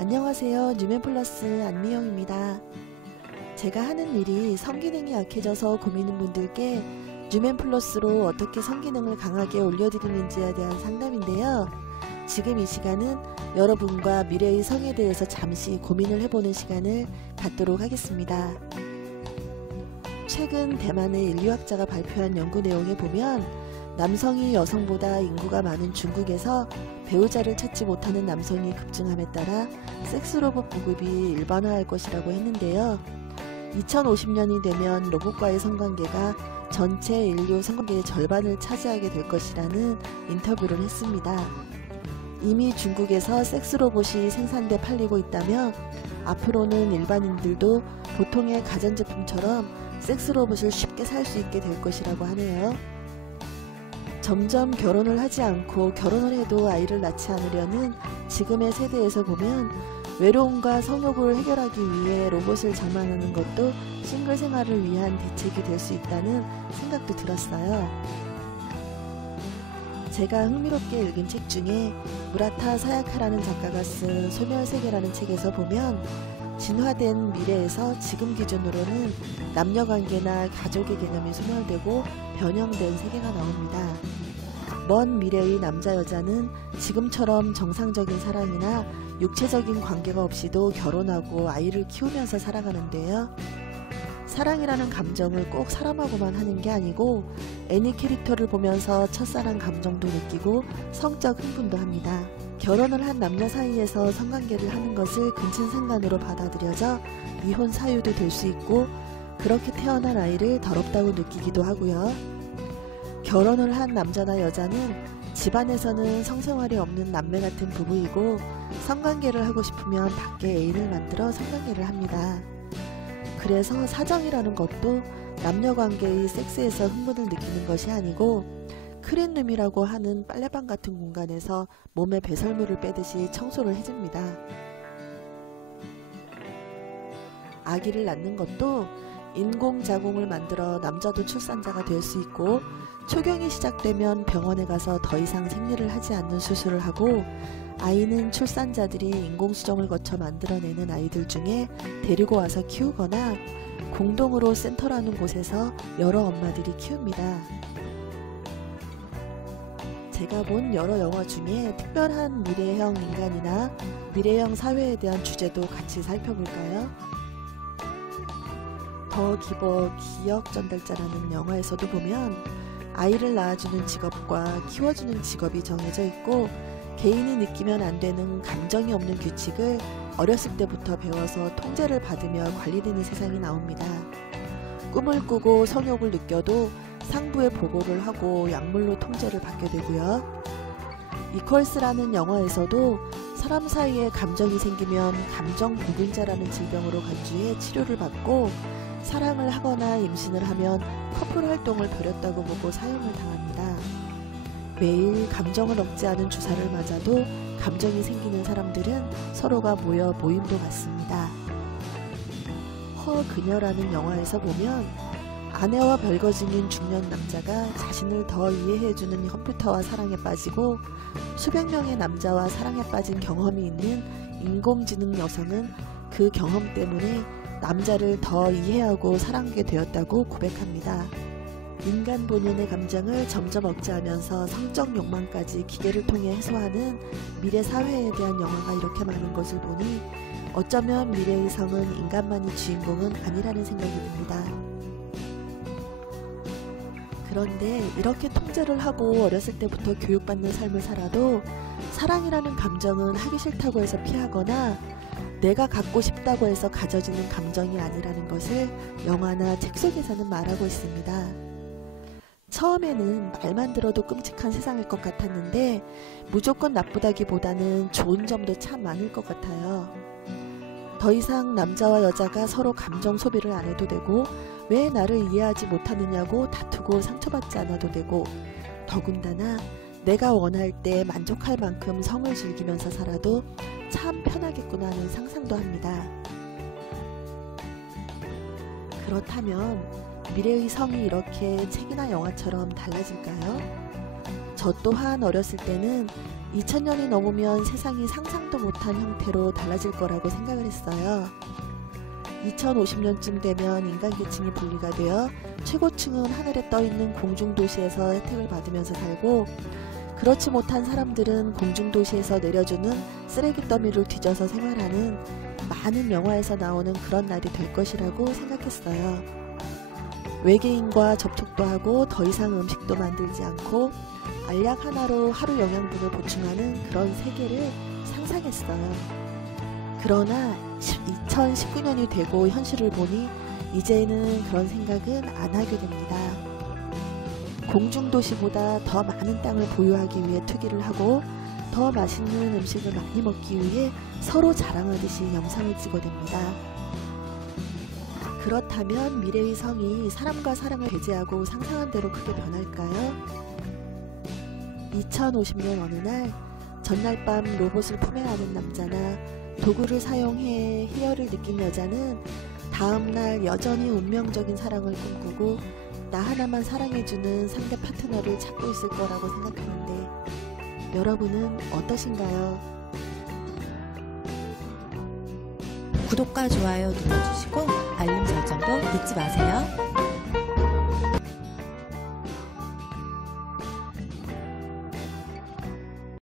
안녕하세요. 뉴맨플러스 안미영입니다. 제가 하는 일이 성기능이 약해져서 고민인 분들께 뉴맨플러스로 어떻게 성기능을 강하게 올려드리는지에 대한 상담인데요. 지금 이 시간은 여러분과 미래의 성에 대해서 잠시 고민을 해보는 시간을 갖도록 하겠습니다. 최근 대만의 인류학자가 발표한 연구 내용에 보면 남성이 여성보다 인구가 많은 중국에서 배우자를 찾지 못하는 남성이 급증함에 따라 섹스 로봇 보급이 일반화할 것이라고 했는데요. 2050년이 되면 로봇과의 성관계가 전체 인류 성관계의 절반을 차지하게 될 것이라는 인터뷰를 했습니다. 이미 중국에서 섹스 로봇이 생산돼 팔리고 있다며 앞으로는 일반인들도 보통의 가전제품처럼 섹스 로봇을 쉽게 살 수 있게 될 것이라고 하네요. 점점 결혼을 하지 않고 결혼을 해도 아이를 낳지 않으려는 지금의 세대에서 보면 외로움과 성욕을 해결하기 위해 로봇을 장만하는 것도 싱글 생활을 위한 대책이 될 수 있다는 생각도 들었어요. 제가 흥미롭게 읽은 책 중에 무라타 사야카라는 작가가 쓴 소멸세계라는 책에서 보면 진화된 미래에서 지금 기준으로는 남녀 관계나 가족의 개념이 소멸되고 변형된 세계가 나옵니다. 먼 미래의 남자 여자는 지금처럼 정상적인 사랑이나 육체적인 관계가 없이도 결혼하고 아이를 키우면서 살아가는데요. 사랑이라는 감정을 꼭 사람하고만 하는 게 아니고 애니 캐릭터를 보면서 첫사랑 감정도 느끼고 성적 흥분도 합니다. 결혼을 한 남녀 사이에서 성관계를 하는 것을 근친상간으로 받아들여져 이혼 사유도 될 수 있고 그렇게 태어난 아이를 더럽다고 느끼기도 하고요. 결혼을 한 남자나 여자는 집안에서는 성생활이 없는 남매 같은 부부이고 성관계를 하고 싶으면 밖에 애인을 만들어 성관계를 합니다. 그래서 사정이라는 것도 남녀 관계의 섹스에서 흥분을 느끼는 것이 아니고 크린룸이라고 하는 빨래방 같은 공간에서 몸에 배설물을 빼듯이 청소를 해줍니다. 아기를 낳는 것도 인공자궁을 만들어 남자도 출산자가 될 수 있고 초경이 시작되면 병원에 가서 더 이상 생리를 하지 않는 수술을 하고 아이는 출산자들이 인공수정을 거쳐 만들어내는 아이들 중에 데리고 와서 키우거나 공동으로 센터라는 곳에서 여러 엄마들이 키웁니다. 제가 본 여러 영화 중에 특별한 미래형 인간이나 미래형 사회에 대한 주제도 같이 살펴볼까요? 더 기버 기억 전달자라는 영화에서도 보면 아이를 낳아주는 직업과 키워주는 직업이 정해져 있고 개인이 느끼면 안 되는 감정이 없는 규칙을 어렸을 때부터 배워서 통제를 받으며 관리되는 세상이 나옵니다. 꿈을 꾸고 성욕을 느껴도 상부에 보고를 하고 약물로 통제를 받게 되고요. 이퀄스라는 영화에서도 사람 사이에 감정이 생기면 감정 불균자라는 질병으로 간주해 치료를 받고 사랑을 하거나 임신을 하면 커플 활동을 벌였다고 보고 사형을 당합니다. 매일 감정을 억제하는 주사를 맞아도 감정이 생기는 사람들은 서로가 모여 모임도 갖습니다. 허 그녀라는 영화에서 보면 아내와 별거 중인 중년 남자가 자신을 더 이해해주는 컴퓨터와 사랑에 빠지고 수백 명의 남자와 사랑에 빠진 경험이 있는 인공지능 여성은 그 경험 때문에 남자를 더 이해하고 사랑하게 되었다고 고백합니다. 인간 본연의 감정을 점점 억제하면서 성적 욕망까지 기계를 통해 해소하는 미래 사회에 대한 영화가 이렇게 많은 것을 보니 어쩌면 미래의 성은 인간만이 주인공은 아니라는 생각이 듭니다. 그런데 이렇게 통제를 하고 어렸을 때부터 교육받는 삶을 살아도 사랑이라는 감정은 하기 싫다고 해서 피하거나 내가 갖고 싶다고 해서 가져지는 감정이 아니라는 것을 영화나 책 속에서는 말하고 있습니다. 처음에는 말만 들어도 끔찍한 세상일 것 같았는데 무조건 나쁘다기보다는 좋은 점도 참 많을 것 같아요. 더 이상 남자와 여자가 서로 감정 소비를 안 해도 되고 왜 나를 이해하지 못하느냐고 다투고 상처받지 않아도 되고 더군다나 내가 원할 때 만족할 만큼 성을 즐기면서 살아도 참 편하겠구나 하는 상상도 합니다. 그렇다면 미래의 성이 이렇게 책이나 영화처럼 달라질까요? 저 또한 어렸을 때는 2000년이 넘으면 세상이 상상도 못한 형태로 달라질 거라고 생각을 했어요. 2050년쯤 되면 인간 계층이 분리가 되어 최고층은 하늘에 떠 있는 공중 도시에서 혜택을 받으면서 살고 그렇지 못한 사람들은 공중 도시에서 내려주는 쓰레기 더미를 뒤져서 생활하는 많은 영화에서 나오는 그런 날이 될 것이라고 생각했어요. 외계인과 접촉도 하고 더 이상 음식도 만들지 않고 알약 하나로 하루 영양분을 보충하는 그런 세계를 상상했어요. 그러나 2019년이 되고 현실을 보니 이제는 그런 생각은 안 하게 됩니다. 공중도시보다 더 많은 땅을 보유하기 위해 투기를 하고 더 맛있는 음식을 많이 먹기 위해 서로 자랑하듯이 영상을 찍어댑니다. 그렇다면 미래의 성이 사람과 사람을 배제하고 상상한 대로 크게 변할까요? 2050년 어느 날 전날 밤 로봇을 품에 안은 남자나 도구를 사용해 희열을 느낀 여자는 다음날 여전히 운명적인 사랑을 꿈꾸고 나 하나만 사랑해주는 상대 파트너를 찾고 있을 거라고 생각하는데 여러분은 어떠신가요? 구독과 좋아요 눌러주시고 알림 설정도 잊지 마세요.